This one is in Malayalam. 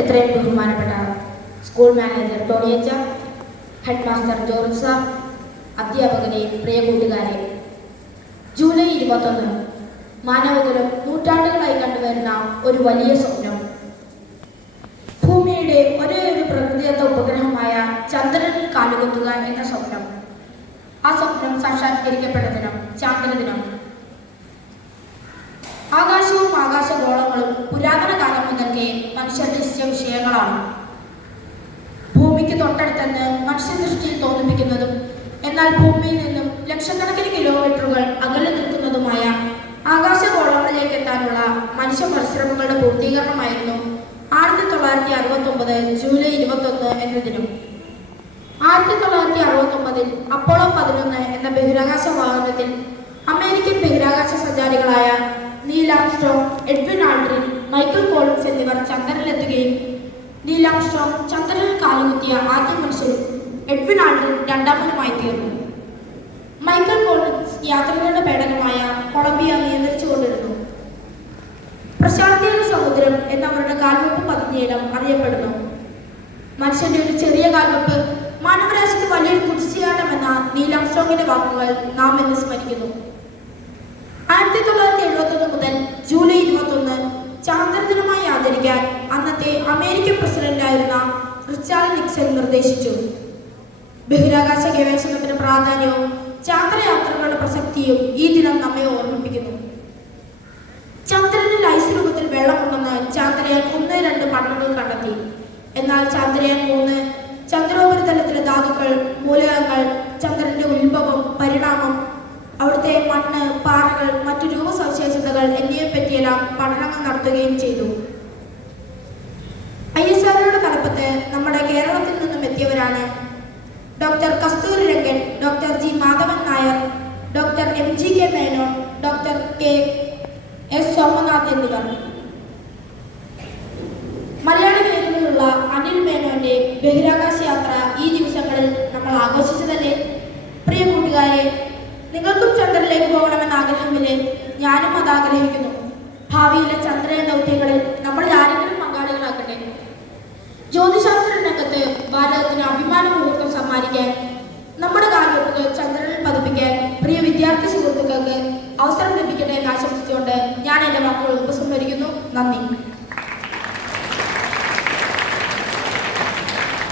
എത്രയും ബഹുമാനപ്പെട്ട സ്കൂൾ മാനേജർ ടോണിയച്ച, ഹെഡ് മാസ്റ്റർ ജോർജ് സാർ, അധ്യാപകരെ, പ്രിയ കൂട്ടുകാരെ, ജൂലൈ 21 മാനവകുലം നൂറ്റാണ്ടുകളായി കണ്ടുവരുന്ന ഒരു വലിയ സ്വപ്നം, ഭൂമിയുടെ ഒരേ ഒരു പ്രകൃതിദത്ത ഉപഗ്രഹമായ ചന്ദ്രനിൽ കാലുകുത്തുക എന്ന സ്വപ്നം. ആ സ്വപ്നം സാക്ഷാത്കരിക്കപ്പെട്ട ദിനം ചാന്ദ്രദിനം. ആകാശവും ആകാശഗോളങ്ങളും പുരാതന കാലം മുതൽക്കേ മനുഷ്യർ രചിച്ച വിഷയങ്ങളാണ്. ഭൂമിക്ക് തൊട്ടടുത്തെന്ന് മനുഷ്യദൃഷ്ടിയിൽ തോന്നിപ്പിക്കുന്നതും എന്നാൽ ഭൂമിയിൽ നിന്നും ലക്ഷക്കണക്കിന് കിലോമീറ്ററുകൾ അകലെ നിൽക്കുന്നതുമായ ആകാശഗോളങ്ങളിലേക്ക് എത്താനുള്ള മനുഷ്യ പരിശ്രമങ്ങളുടെ പൂർത്തീകരണമായിരുന്നു 1969 ജൂലൈ 21 എന്ന ദിനം. 1969 അപ്പോളോ 11 എന്ന ബഹിരാകാശ വാഹനത്തിൽ അമേരിക്കൻ ബഹിരാകാശ സഞ്ചാരികളായ Neil Armstrong, Edwin Aldrin, Michael Collins എന്നിവർ ചന്ദ്രനിലെത്തുകയും നീൽ ആംസ്ട്രോങ് ചന്ദ്രനിൽ കാലുകുത്തിയ ആദ്യ മനുഷ്യൻ, എഡ്വിൻ ആൾഡ്രിൻ രണ്ടാമനുമായി തീർന്നു. മൈക്കൽ കോളിൻസ് യാത്രികരുടെ പേടകമായ കൊളംബിയ നിയന്ത്രിച്ചുകൊണ്ടിരുന്നു. പ്രശാന്തിയുടെ സമുദ്രം എന്നവരുടെ കാൽവെപ്പ് പദ്ധതിയിലും അറിയപ്പെടുന്നു. മനുഷ്യന്റെ ഒരു ചെറിയ കാൽവെപ്പ് മാനവരാശിക്ക് വലിയൊരു കുതിച്ചുചാട്ടമെന്ന നീൽ ആംസ്ട്രോങ്ങിന്റെ വാക്കുകൾ നാം ഇന്ന് സ്മരിക്കുന്നു. 1971 മുതൽ ജൂലൈ 21 ചാന്ദ്രദിനമായി ആചരിക്കാൻ അന്നത്തെ അമേരിക്കൻ പ്രസിഡന്റായിരുന്ന റിച്ചാർഡ് നിക്സൺ നിർദ്ദേശിച്ചു. ബഹിരാകാശ ഗവേഷണത്തിന് പ്രാധാന്യവും ചാന്ദ്രയാത്രകളുടെ പ്രസക്തിയും ഈ ദിനം നമ്മെ ഓർമ്മിപ്പിക്കുന്നു. ചന്ദ്രനിൽ ഐസ് രൂപത്തിൽ വെള്ളമുണ്ടെന്ന് ചാന്ദ്രയാൻ 1-2 പഠനങ്ങൾ കണ്ടെത്തി. എന്നാൽ ചന്ദ്രയാൻ 3 ചന്ദ്രോപരിതലത്തിലെ ധാതുക്കൾ, മൂലകങ്ങൾ, ചന്ദ്രന്റെ ഉത്ഭവം, പരിണാമം, അവിടുത്തെ മണ്ണ്, പാറകൾ, മറ്റു രൂപസവിശേഷതകൾ എന്നിവയെ പറ്റിയെല്ലാം പഠനങ്ങൾ നടത്തുകയും ചെയ്തു. ISROയുടെ തലപ്പത്ത് നമ്മുടെ കേരളത്തിൽ നിന്നും എത്തിയവരാണ് doctor Kasturi Rangan, doctor G Madhavan Nair, doctor MGK Menon, doctor KS Somanath എന്നിവർ. മലയാള പേരുകളുള്ള അനിൽ മേനോന്റെ ബഹിരാകാശ യാത്ര ഈ ദിവസങ്ങളിൽ നമ്മൾ ആഘോഷിച്ചതല്ലേ? പ്രിയ കൂട്ടുകാരെ, നിങ്ങൾക്കും ചന്ദ്രനിലേക്ക് പോകണമെന്ന് ആഗ്രഹമില്ലേ? ഞാനും അത് ആഗ്രഹിക്കുന്നു. ഭാവിയിലെ ചന്ദ്രയാൻ ദൗത്യങ്ങളിൽ നമ്മൾ ആരെങ്കിലും പങ്കാളികളാക്കട്ടെ. ജ്യോതിശാസ്ത്ര രംഗത്ത് ഭാരതത്തിന് അഭിമാന മുഹൂർത്തം സമ്മാനിക്കാൻ, നമ്മുടെ കാൽവെപ്പുകൾ ചന്ദ്രനിൽ പതിപ്പിക്കാൻ പ്രിയ വിദ്യാർത്ഥി സുഹൃത്തുക്കൾക്ക് അവസരം ലഭിക്കട്ടെ എന്ന് ആശംസിച്ചുകൊണ്ട് ഞാൻ എൻ്റെ വാക്കുകൾ ഉപസംഹരിക്കുന്നു. നന്ദി.